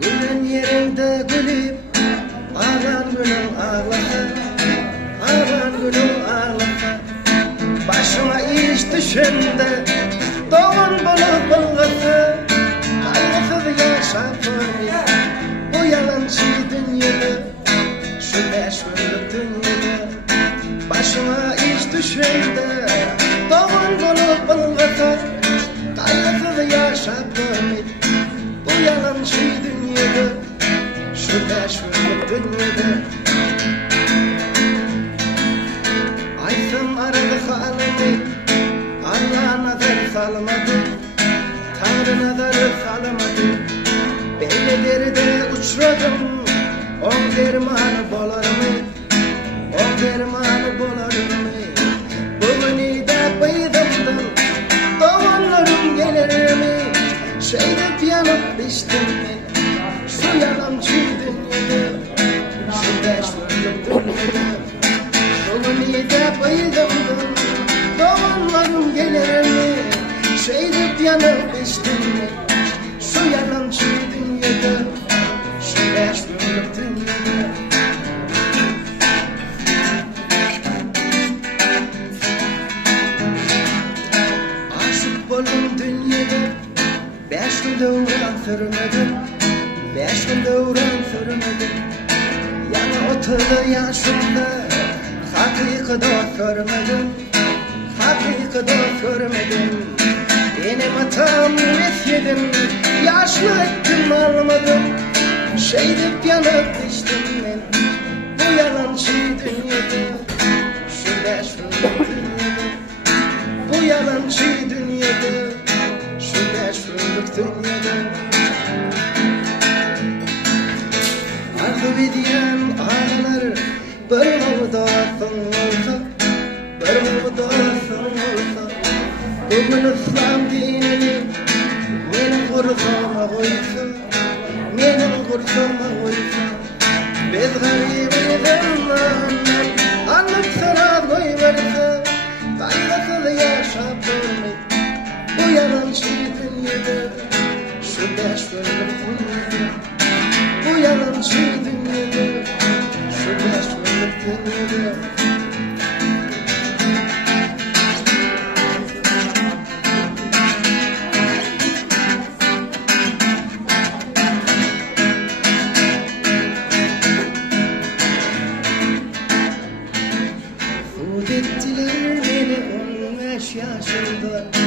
Gülen yerinde gülüp, ağlan gülüm ağlasa, ağlan gülüm ağlasa. Başıma iş düşende, doğan bulup bulgası. Kaygısız yaşap görmeyip, bu yalancı dünyada, şu beş günlük dünyada. Başıma iş düşende, doğan bulup bulgası. Kaygısız yaşap görmeyip, bu yalancı dünyada, şu beş günlük dünyada. Aysın aradı halimi, Allah nazar salmadı, Tanrı nazarı salmadı. Böyle deride uçradım, on dermanı bolar mı? On dermanı bolar mı? Bugünü de bıydımdan, doğanlarım gelir mi? Şeydip yanıp biçtim mi? Şu yalancı dünyada, şu beş günlük dünyada. Bugünü de bıydımdan, doğanlarım gelir mi? Şeydip yanıp biçtim mi? Şu yalancı dünyada, şu beş günlük dünyada. Aşık bolum dünyada, beş gün dövrän sürmedim, beş gün dövrän sürmedim. Yana 30 yaşımda hakiki dost görmedim, hakiki dost görmedim. Benim hatam mesyedim, yaşlı ettim almadım. Şeydip yanıp içtim ben, bu yalancı dünyada, şu beş günlük dünyada. Bu yalancı dünyada, şu beş günlük dünyada. Arzu ediyen ağlar, bir muvdasın olsa, bir muvdasın olsa. Bugün İslam dinini menin kursama koysa, menin kursama koysa. Biz garibiz anlık sana koyverse, kaygısız yaşap durmayıp, bu yalancı dünyada, şu beş günlük dünyada. Bu yalancı dünyada, şu beş günlük dünyada. Ettiler beni 15 yaşında.